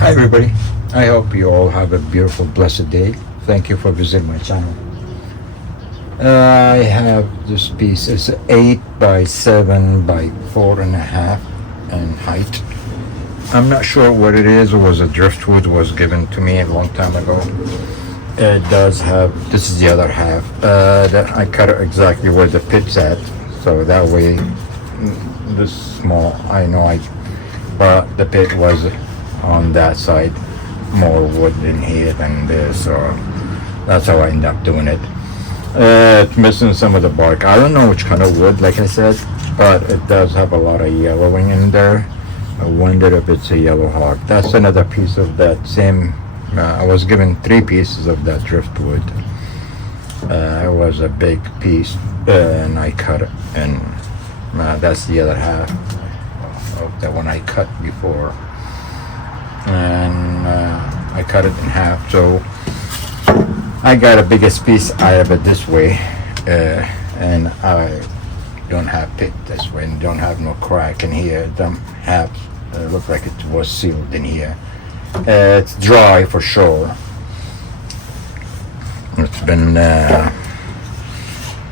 Hi everybody, I hope you all have a beautiful blessed day. Thank you for visiting my channel. I have this piece. It's 8 by 7 by 4.5 in height. I'm not sure what it is. It was a driftwood, was given to me a long time ago. It does have, this is the other half, that I cut it exactly where the pit's at, so that way this small, I know but the pit was on that side, more wood in here than this, so that's how I end up doing it. It's missing some of the bark. I don't know which kind of wood, like I said, but it does have a lot of yellowing in there. I wonder if it's a yellow hog. That's another piece of that same, I was given 3 pieces of that driftwood. It was a big piece, and I cut it, and that's the other half of the one I cut before. And I cut it in half, so I got a biggest piece out of it this way, and I don't have pit this way, and don't have no crack in here. The half look like it was sealed in here. It's dry for sure. It's been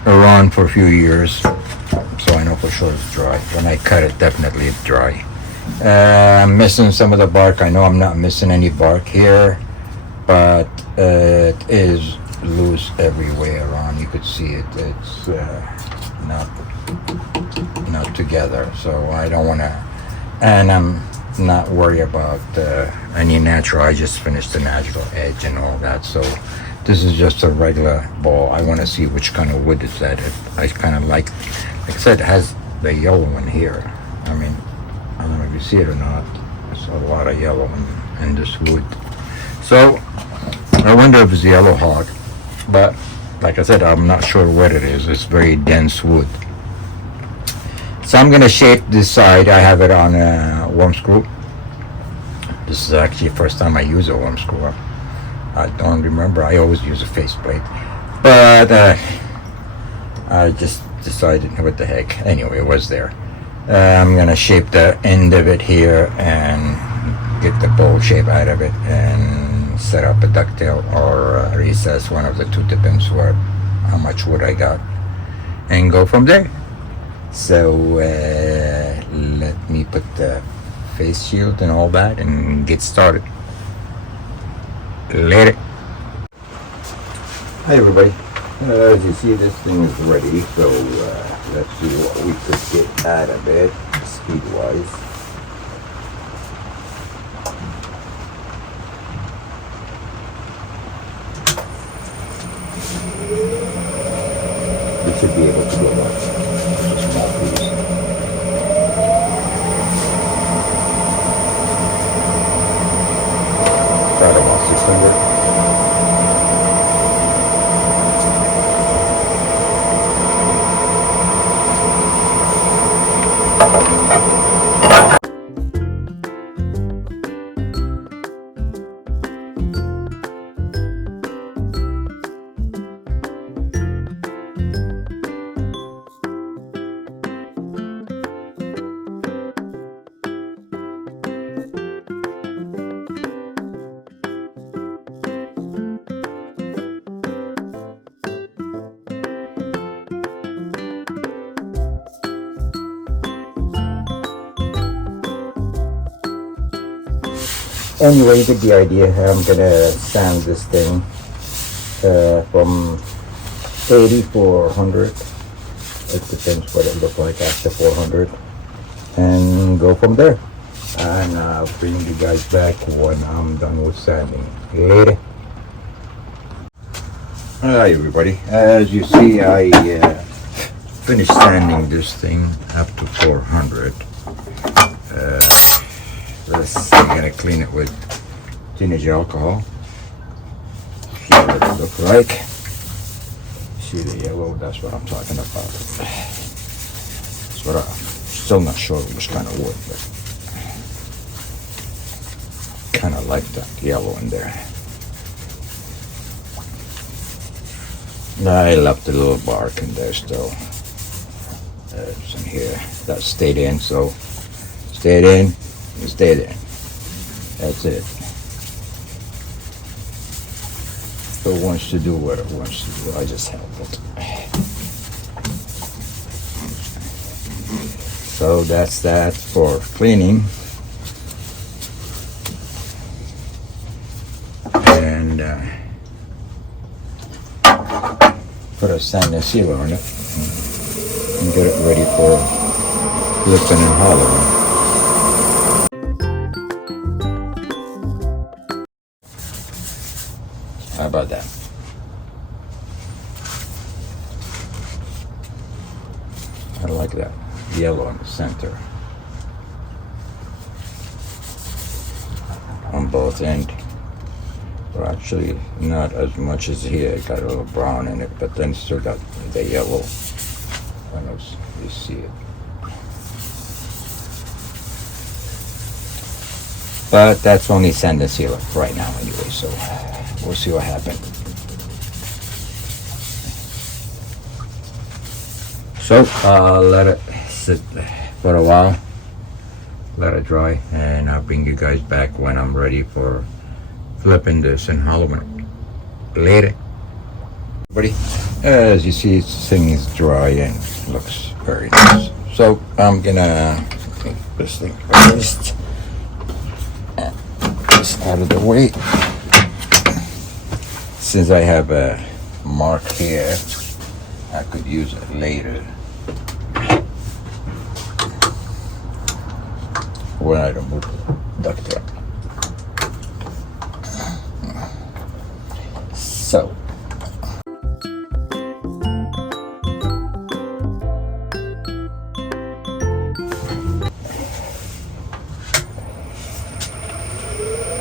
around for a few years, so I know for sure it's dry. When I cut it, definitely it's dry. I'm missing some of the bark. I know I'm not missing any bark here, but it is loose everywhere around. You could see it. It's not together, so I don't want to, and I'm not worried about any natural. I just finished the natural edge and all that, so this is just a regular ball. I want to see which kind of wood it's at. I kind of like I said, it has the yellow in here. I mean, I don't know if you see it or not. There's a lot of yellow in this wood. So I wonder if it's a yellow hog, but like I said, I'm not sure what it is. It's very dense wood. So I'm gonna shape this side. I have it on a worm screw. This is actually the first time I use a worm screw. I don't remember. I always use a faceplate, but I just decided, what the heck. Anyway, it was there. I'm gonna shape the end of it here and get the bowl shape out of it and set up a ducktail or recess, one of the two, depends where how much wood I got, and go from there. So let me put the face shield and all that and get started. Later. Hi everybody. As you see, this thing is ready, so let's see what we could get out of it speed wise. We should be able to go up a small piece. Start about 600. Anyway, you get the idea. I'm gonna sand this thing from 80 for 100. It depends what it looks like after 400, and go from there. And I'll bring you guys back when I'm done with sanding. Later. Hi everybody. As you see, I finished sanding this thing up to 400. I'm gonna clean it with teenage alcohol. See what it looks like. See the yellow? That's what I'm talking about. That's what I'm still not sure which kind of wood, but kind of like that yellow in there. I left a little bark in there still. It's in here. That stayed in, so stayed in. Stay there. That's it. If it wants to do what it wants to do, I just help it. So that's that for cleaning. And put a sand and sealer on it and get it ready for flipping and hollowing. How about that? I like that yellow in the center on both ends. Well, actually not as much as here. It got a little brown in it, but then still got the yellow. I don't know if you see it. But that's only sand and sealer right now anyway, so we'll see what happens. So let it sit for a while, let it dry, and I'll bring you guys back when I'm ready for flipping this and hollowing later. Everybody, as you see, this thing is dry and looks very nice. So I'm gonna take this thing first. This out of the way. Since I have a mark here, I could use it later when I remove the duct tape. So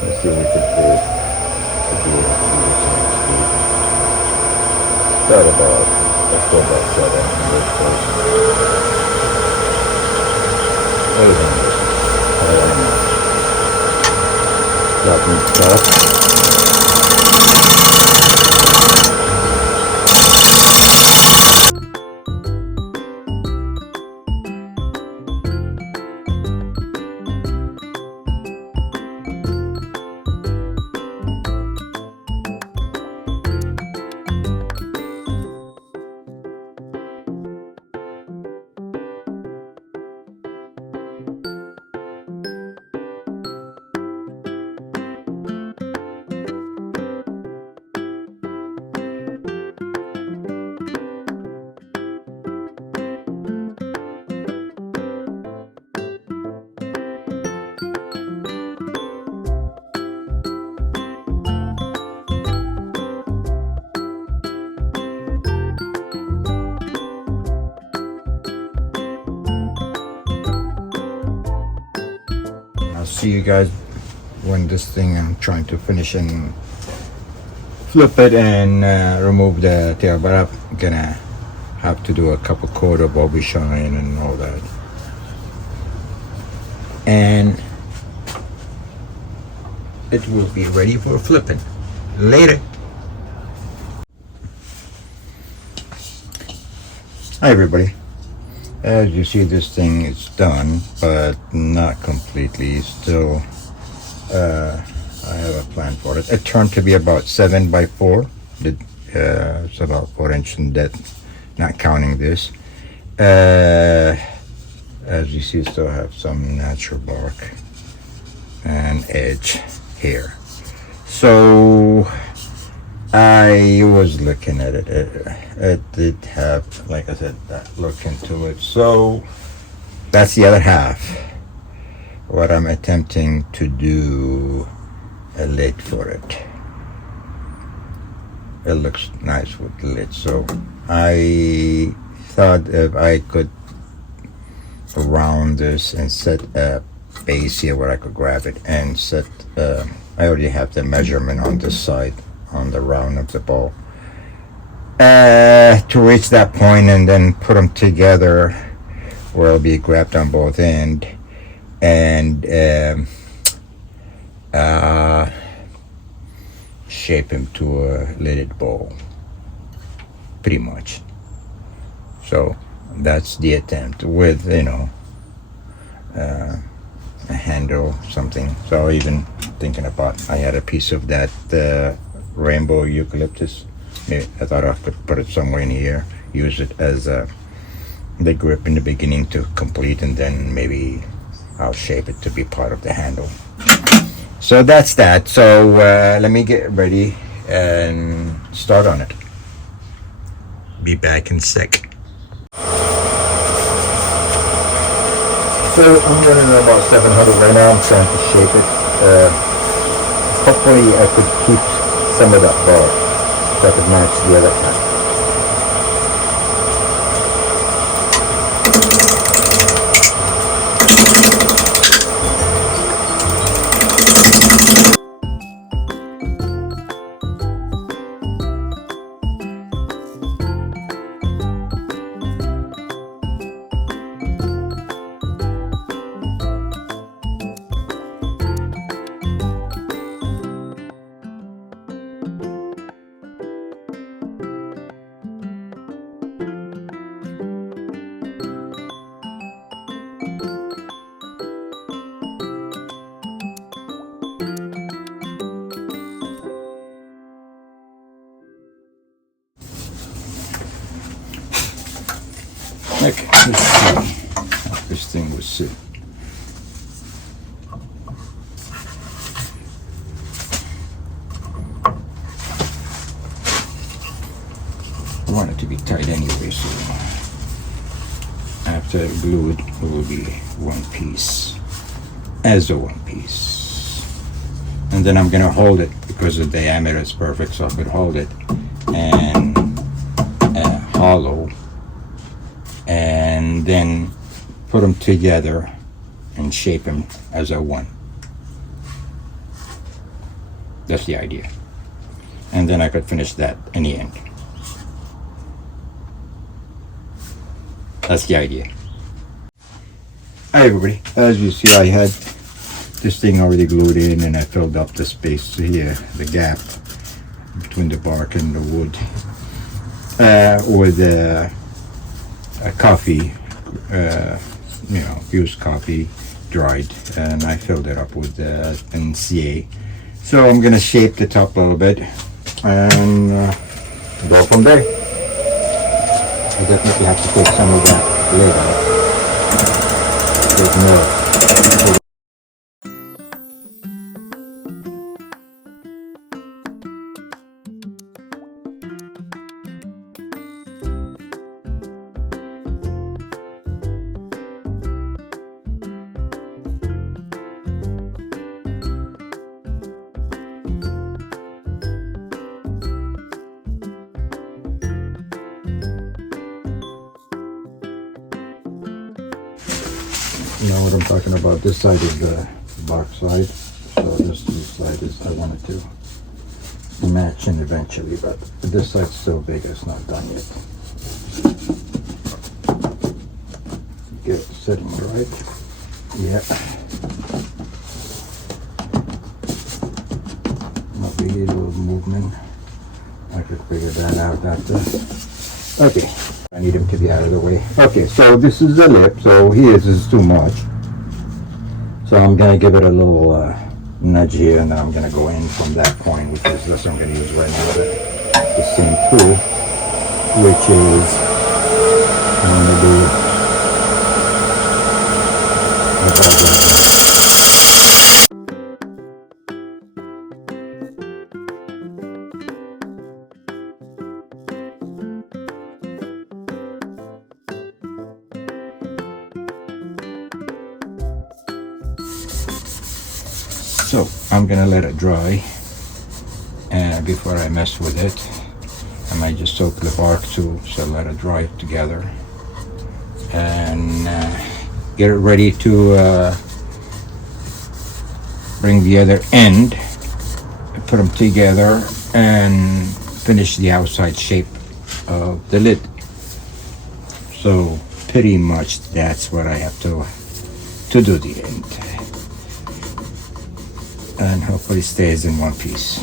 let's see what we can do. Start about, let's go about 700 first. 800. Drop me top. See you guys when this thing I'm trying to finish and flip it and remove the tail, but I'm gonna have to do a couple coat of bobby shine and all that, and it will be ready for flipping later. Hi everybody. As you see, this thing is done, but not completely. Still, I have a plan for it. It turned to be about 7 by 4. It's about 4 inch in depth, not counting this. As you see, still have some natural bark and edge here. So I was looking at it. It did have, like I said, that look into it. So that's the other half. What I'm attempting to do a lid for it. It looks nice with the lid. So I thought if I could round this and set a base here where I could grab it and set, I already have the measurement on this side, on the round of the bow, to reach that point and then put them together where it'll be grabbed on both ends and shape him to a lidded bow, pretty much. So that's the attempt with, you know, a handle, something. So I'll even thinking about. I had a piece of that rainbow eucalyptus. I thought I could put it somewhere in here, use it as the grip in the beginning to complete, and then maybe I'll shape it to be part of the handle. So that's that. So let me get ready and start on it. Be back in a sec. So I'm running about 700 right now. I'm trying to shape it. Hopefully I could keep some of that bar so I could match the other half. Okay, let's see how this thing will sit. I want it to be tight anyway, so after I glue it, it will be one piece, as a one piece. And then I'm gonna hold it because the diameter is perfect, so I could hold it and hollow, and then put them together and shape them as a one. That's the idea. And then I could finish that in the end. That's the idea. Hi everybody, as you see, I had this thing already glued in, and I filled up the space here, the gap between the bark and the wood, with a coffee, used coffee, dried, and I filled it up with NCA. So I'm gonna shape the top a little bit and go from there. I definitely have to take some of that lid out. Take more. You know what I'm talking about? This side is the bark side, so this side is, I wanted to match in eventually, but this side's so big it's not done yet. Get it sitting right. Yeah. Not really a little movement. I could figure that out after. Okay. I need him to be out of the way. Okay, so this is the lip, so here this is too much. So I'm gonna give it a little nudge here, and then I'm gonna go in from that point, which is this I'm gonna use right now, the same tool, which is I'm gonna do about this. So I'm gonna let it dry before I mess with it. I might just soak the bark too, so let it dry together and get it ready to bring the other end, put them together and finish the outside shape of the lid. So pretty much that's what I have to do the end. And hopefully stays in one piece.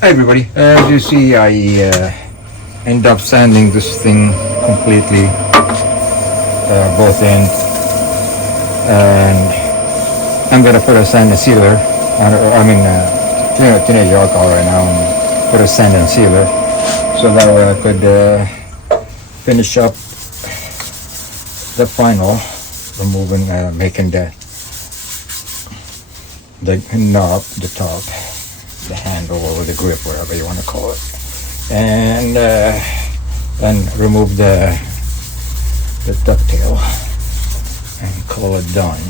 Hi everybody, as you see I end up sanding this thing completely, both ends, and I'm gonna put a sand and sealer teenage alcohol right now, and put a sand and sealer, so that way I could finish up the final, removing, making the knob, the top, the handle, or the grip, whatever you want to call it, and remove the ducktail and call it done.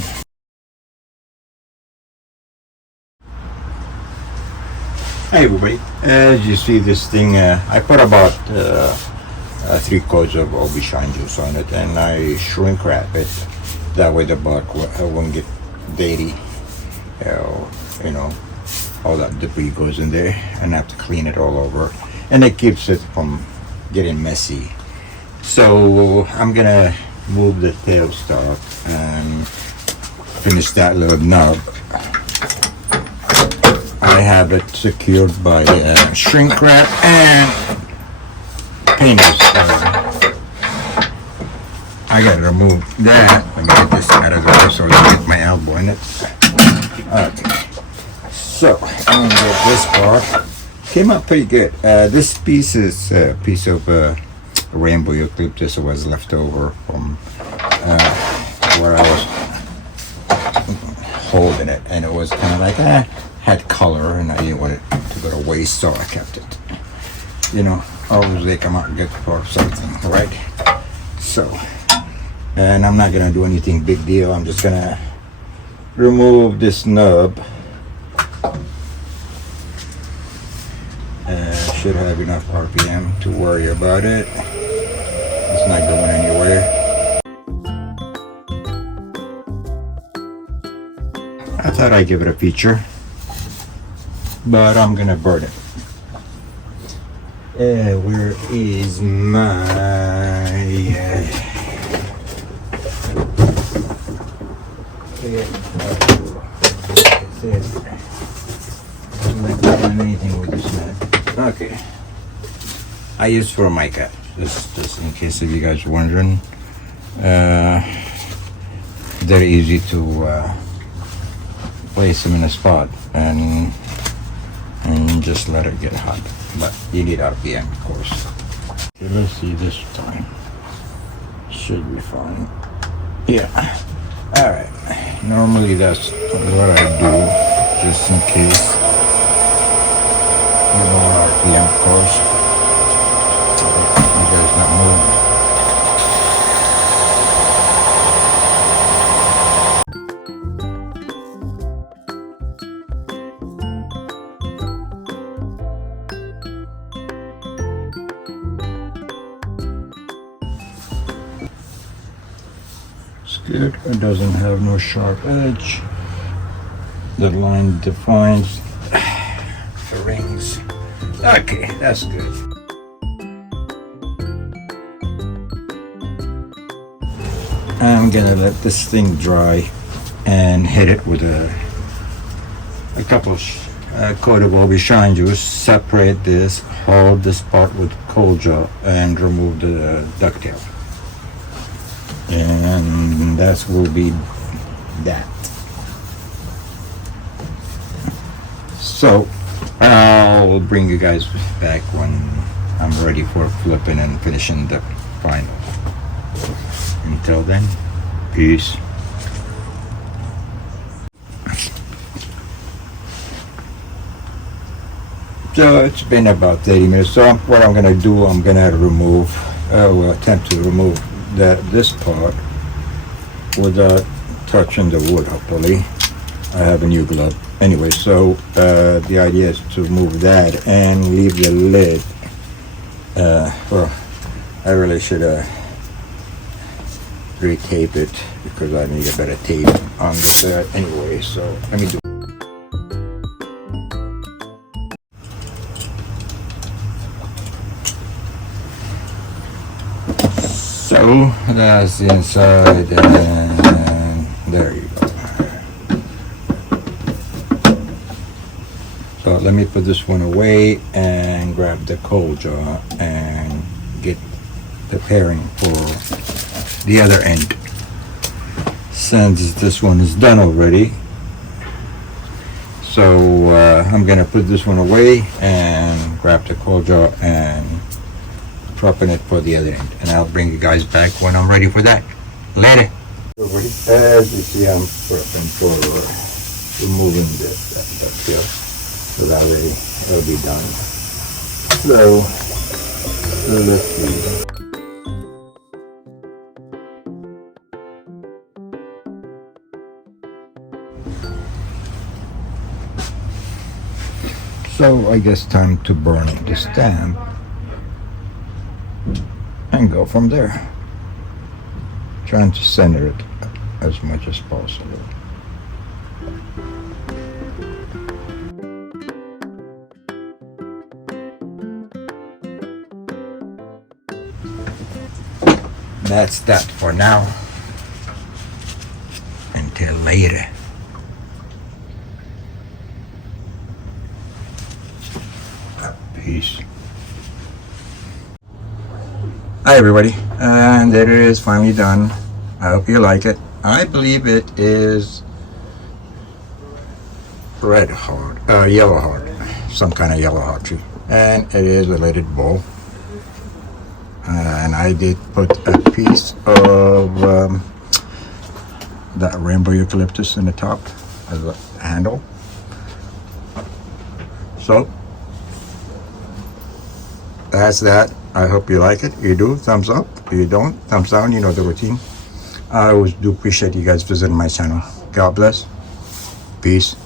Hey everybody, as you see, this thing, I put about 3 quarts of Aubergine juice on it, and I shrink wrap it. That way the bark won't get dirty. You know, all that debris goes in there, and I have to clean it all over, and it keeps it from getting messy. So I'm gonna move the tailstock and finish that little nub. I have it secured by shrink wrap and painters. I gotta remove that. Let me get this out of the way so I can get my elbow in it. Okay. So I'm gonna get this part. Came out pretty good. This piece is a piece of rainbow eucalyptus that was left over from where I was holding it, and it was kind of like had color, and I didn't want it to go to waste, so I kept it. You know, always they come out good for something, right? So, and I'm not gonna do anything big deal. I'm just gonna remove this nub. Should have enough RPM to worry about it. It's not going anywhere. I thought I'd give it a feature, but I'm gonna burn it. Where is my I'm not doing anything with this man. Okay, I use Formica, just in case if you guys are wondering. They're easy to place them in a spot and just let it get hot, but you need RPM, of course. Okay, let's see, this time should be fine. Yeah, all right. Normally that's what I do, just in case. More RPM, of course. You guys not moving. It's good. It doesn't have no sharp edge. The line defines the rings. Okay, that's good. I'm gonna let this thing dry and hit it with a couple of quart of Aubergine juice. Separate this, hold this part with cold gel, and remove the ducktail. And that will be that. So I'll bring you guys back when I'm ready for flipping and finishing the final. Until then, peace. So it's been about 30 minutes. So what I'm going to do, I'm going to remove, attempt to remove this part without touching the wood, hopefully. I have a new glove. Anyway, so the idea is to remove that and leave the lid. Well, I really should re-tape it because I need a better tape on that anyway. So let me do. So that's the inside, and there you go. So let me put this one away and grab the cold jar and get the pairing for the other end. Since this one is done already, So I'm gonna put this one away and grab the coal jar and dropping it for the other end, and I'll bring you guys back when I'm ready for that. Later. As you see, I'm prepping for removing that here, so that way it'll be done. So let's see. So I guess time to burn the stamp and go from there. Trying to center it as much as possible. That's that for now. Until later. Peace. Hi everybody, and there it is, finally done. I hope you like it. I believe it is yellow heart, some kind of yellow heart tree, and it is a leaded bowl. And I did put a piece of that rainbow eucalyptus in the top as a handle. So that's that. I hope you like it. You do, thumbs up. If you don't, thumbs down. You know the routine. I always do appreciate you guys visiting my channel. God bless. Peace.